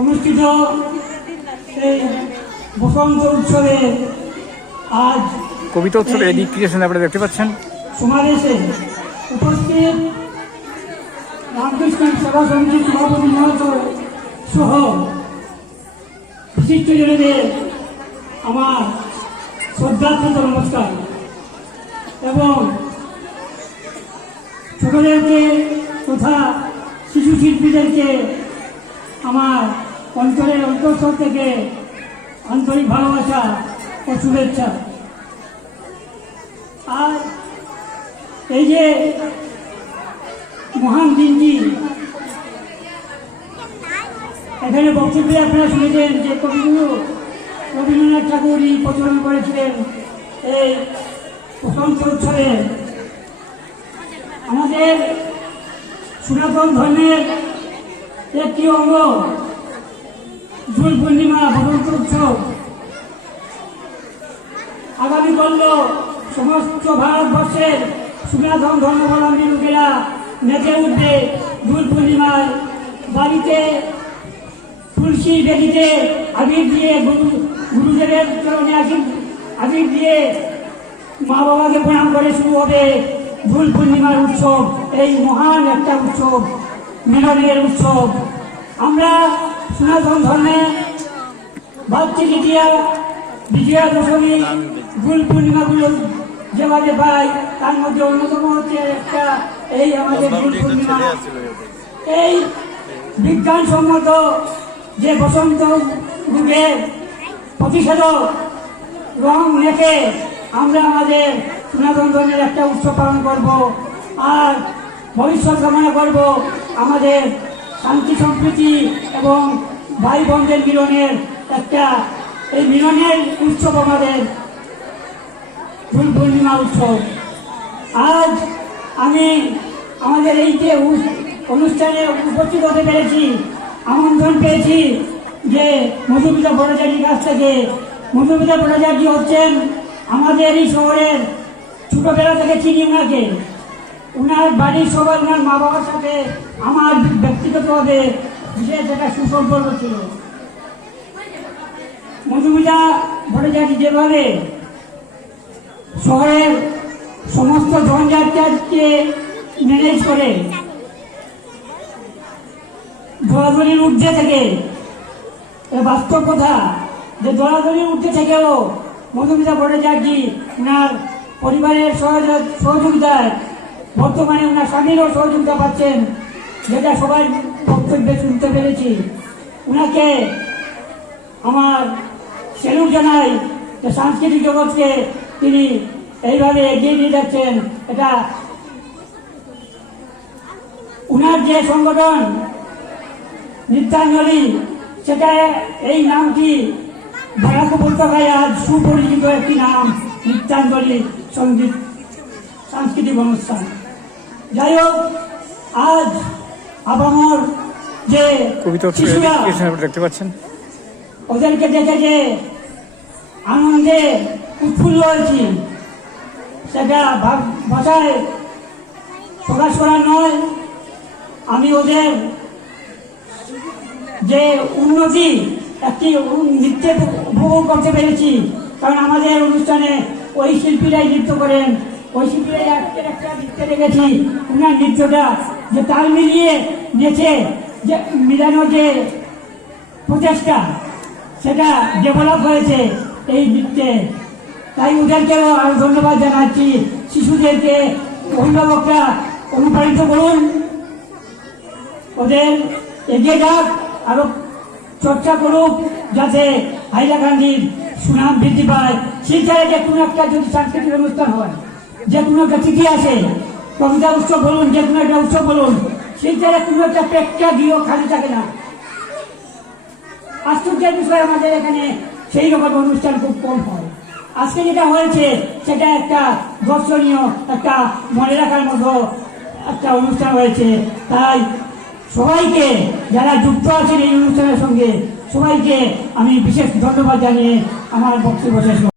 অনুষ্ঠিত এই বসন্ত উৎসবে আজ কবিতা উৎসবে এদিক ক্রিয়েশন আপনারা দেখতে পাচ্ছেন। সমাবেশে উপস্থিত রামকৃষ্ণ সেবা সমিতির সভাপতি মহোদয় সহ বিশিষ্টজনেদের আমার শ্রদ্ধার্থ নমস্কার। এবং ছোটদেরকে তথা শিশু শিল্পীদেরকে আমার অন্তরের অন্তঃস্থল থেকে আন্তরিক ভালোবাসা ও শুভেচ্ছা। আর এই যে মহান দিনটি, এখানে বক্তব্যে আপনারা শুনেছেন যে কবিগুরু রবীন্দ্রনাথ ঠাকুরই প্রচলন করেছিলেন এই বসন্ত উৎসবে। আমাদের সনাতন ধর্মের একটি অঙ্গ? জুন পূর্ণিমা বসন্ত উৎসব আগামী করল সমস্ত ভারতবর্ষের সনাতন ধর্মাবলম্বী লোকেরা মেতে উঠবে দূর পূর্ণিমায়। বাড়িতে তুলসী বেদিতে আবির দিয়ে গুরু, গুরুদেবের চরণে আবির আবির দিয়ে মা বাবাকে প্রণাম করে শুরু হবে ভুল পূর্ণিমার উৎসব। এই মহান একটা উৎসব। মিলনের উৎসব। আমরা সনাতন ধর্মে ভাবছি দ্বিতীয় বিজয়া দশমী ভুল পূর্ণিমাগুলো যেভাবে পাই তার মধ্যে অন্যতম হচ্ছে একটা এই আমাদের গুল পূর্ণিমা। এই বিজ্ঞানসম্মত যে বসন্ত রূপে প্রতিষেধক রং মেখে আমরা আমাদের সনাতন ধর্মের একটা উৎসব পালন করব। আর ভবিষ্যৎ কামনা করব আমাদের শান্তি সম্প্রীতি এবং ভাই বোনদের মিলনের একটা, এই মিলনের উৎসব আমাদের ফুল পূর্ণিমা উৎসব। আজ আমি আমাদের এই যে অনুষ্ঠানে উপস্থিত হতে পেরেছি, আমন্ত্রণ পেয়েছি যে মধুমিতা ভট্টাচার্যের কাছ থেকে। মধুমিতা ভট্টাচার্য হচ্ছেন আমাদের এই শহরের ছোটোবেলা থেকে চিনি ওনাকে ওনার বাড়ির সবাই ওনার মা বাবার সাথে আমার ব্যক্তিগতভাবে বিশেষ একটা সুসম্পর্ক ছিল। মধুমিতা ভট্টাচার্য যেভাবে শহরের সমস্ত জনজাতিকে ম্যানেজ করে দোয়াদলির ঊর্ধ্বে থেকে বাস্তব কথা, যে দোয়াদলির ঊর্ধ্বে থেকেও মধুমিতা ভট্টাচার্য ওনার পরিবারের সহযোগ- সহযোগিতায় বর্তমানে ওনার স্বামীরও সহযোগিতা পাচ্ছেন, যেটা সবাই বক্তব্যে শুনতে পেরেছি। ওনাকে আমার সেলুট জানাই যে সাংস্কৃতিক জগৎকে তিনি এইভাবে এগিয়ে নিয়ে যাচ্ছেন, এটা উনার যে সংগঠন, নৃত্যাঞ্জলি, সেটা এই নামটি বারাক উপত্যকায় আজ সুপরিচিত একটি নাম, নৃত্যাঞ্জলি সংগীত সাংস্কৃতিক অনুষ্ঠান। যাই হোক আজ আবামর যে কবিতা শিশুরা দেখতে পাচ্ছেন। ওদেরকে দেখে যে আনন্দে উৎফুল্ল হয়েছি। সেটা ভাষায় প্রকাশ করা নয়। আমি ওদের যে উন্নতি একটি নৃত্যে উপভোগ করতে পেরেছি কারণ আমাদের অনুষ্ঠানে ওই শিল্পীরাই নৃত্য করেন। ওনার নৃত্যটা যে তাল মিলিয়ে যে মিলানোর যে প্রচেষ্টা, সেটা ডেভেলপ হয়েছে এই নৃত্যে। তাই ওদেরকেও ধন্যবাদ জানাচ্ছি। শিশুদেরকে, অভিভাবকরা অনুপ্রাণিত করুন। ওদের এগিয়ে যাক, আরও চর্চা করুক, যাতে হাইলাকান্দির সুনাম বৃদ্ধি পায়। শিলচরে যে কোনো একটা যদি সাংস্কৃতিক অনুষ্ঠান হয়। যে কোনো একটা চিঠি কবিতা উৎসব বলুন, যে কোনো একটা উৎসব বলুন শিলচরে কোনো একটা খালি থাকে না। আশ্চর্যের আমাদের এখানে সেই রকম অনুষ্ঠান খুব কম হয়। আজকে যেটা হয়েছে, সেটা একটা দর্শনীয়, একটা মনে রাখার মতো একটা অনুষ্ঠান হয়েছে। তাই সবাইকে যারা যুক্ত আছেন এই অনুষ্ঠানের সঙ্গে, সবাইকে আমি বিশেষ ধন্যবাদ জানিয়ে আমার বক্তব্য শেষ।